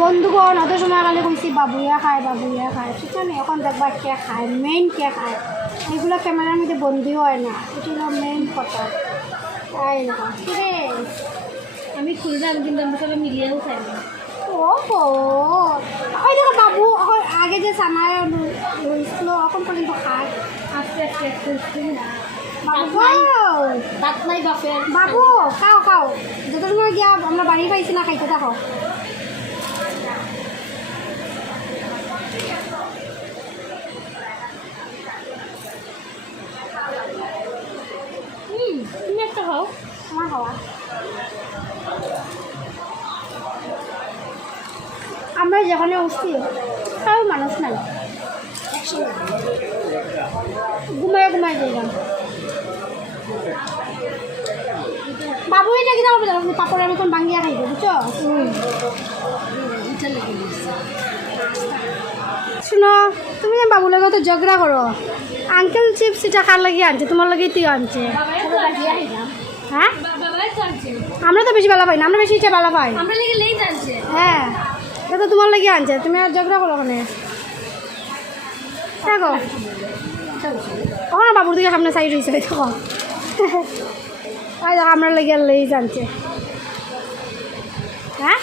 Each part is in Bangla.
বন্ধুগণ অত সময় কালে কইছি বাবুইয়া খায় ঠিক আছে, এখন দেখবা কে খায়, মেইন কে খায়, এগুলো ক্যামেরার মধ্যে বন্দি হয় না, এটা হলো মেইন কথা। তাই না রে, আমি খুললাম কিন্তু আমি সবাই মিলিয়েও খাই না। ও ওই দেখো বাবু আগে যে সানায় রয়েছিল এখন পর্যন্ত খায় আস্তে আস্তে আস্তে আস্তে বাবু দাঁত নাই বাপের। বাবু খাও যত সময় গিয়া আমরা বাড়ি পাইছি না, খাইতে থাকো। তুমি একটা খাও। আমার খাওয়া আমরা যেখানে উঠছি তাও মানুষ নাই, ঘুমায় যাইলাম। বাবু এটা কি যাবো পাপড়ের মতন ভাঙ্গিয়া খাইবে বুঝছো। শুনো তুমি যে বাবুর লাগে তো ঝগড়া করো, আঙ্কেল চিপস এটা কার লাগিয়ে আনছে, তোমার লাগিয়ে তুই আনছে। হ্যাঁ আমরা তো বেশি ভালো পাই না, আমরা বেশি এটা ভালো পাই। হ্যাঁ এটা তো তোমার লাগিয়ে আনছে, তুমি আর ঝগড়া করো ওখানে। দেখো ওখানে বাবুর দিকে সামনে সাইড হয়েছে দেখো, ওই দেখো আমরা লাগিয়ে লেই জানছে। হ্যাঁ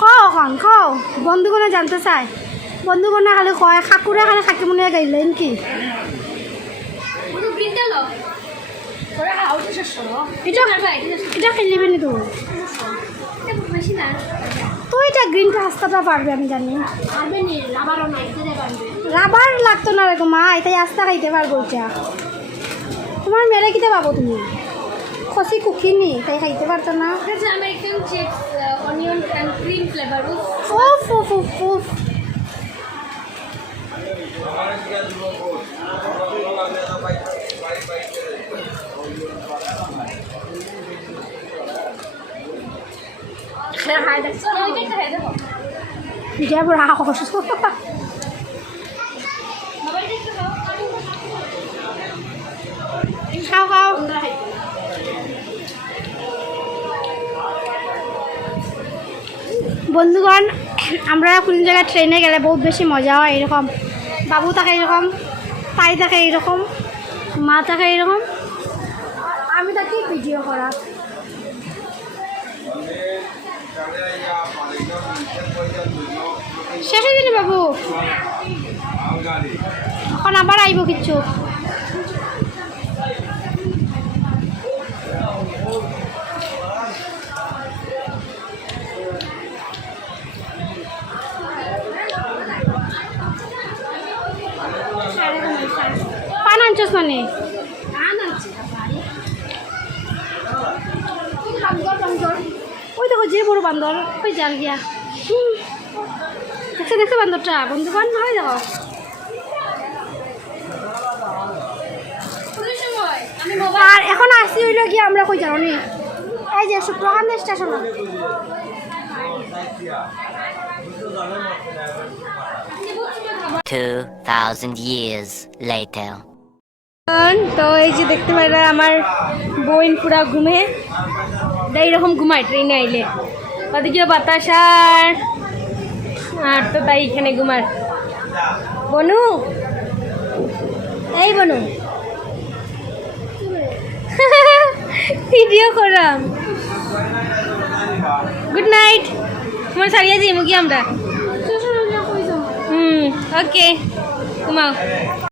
খাও এখন খাও, বন্ধুগণে জানতে চায়, বন্ধুগণে খালি কয় কাকুরে খালি খাকি মনে গাইলেন কি এটা খেলিবি নি তুই, তুই এটা গ্রিনটা আস্তাটা পারবে আমি জানি। রাবার লাগতো না রেখো মা, এটাই আস্তা খাইতে পারবো। এটা তোমার মেরে কিতে পাবো তুমি, খসি কুকিনি তাই খাইতে পারতো না। উফ উফ উফ উফ বিজয় পুরা খাও বন্ধুগণ, আমরা কোন জায়গায় ট্রেনে গেলে বহুত বেশি মজা হয় এরকম, বাবু থাকে এরকম, তাই থাকে এইরকম, মা থাকে এইরকম, আমি তাকে ভিডিও করা। শেষ হয়ে গেলি বাবু, এখন আবার আইব কিচ্ছু। পান আনছস মানে ওই দেখো যে বড় বান্দর, ওই জাল গিয়া দেখছে বান্দরটা বন্ধুবান হয় দেখো। আর এখন আসি হইল গিয়ে আমরা কই জানো নি, এই যে সুপ্রকান্দ স্টেশন। 2000 years later. তো এই যে দেখতে পাইলে আমার বোন পুরা ঘুমে, এইরকম ঘুমায় ট্রেনে আইলে, ওদিকে বাতাস আর তো তাই এখানে ঘুমার। বনু এই বনু ভিডিও করাম। গুড নাইট, তোমার সারিয়া যাই মুগি আমরা। ওকে ঘুমাও।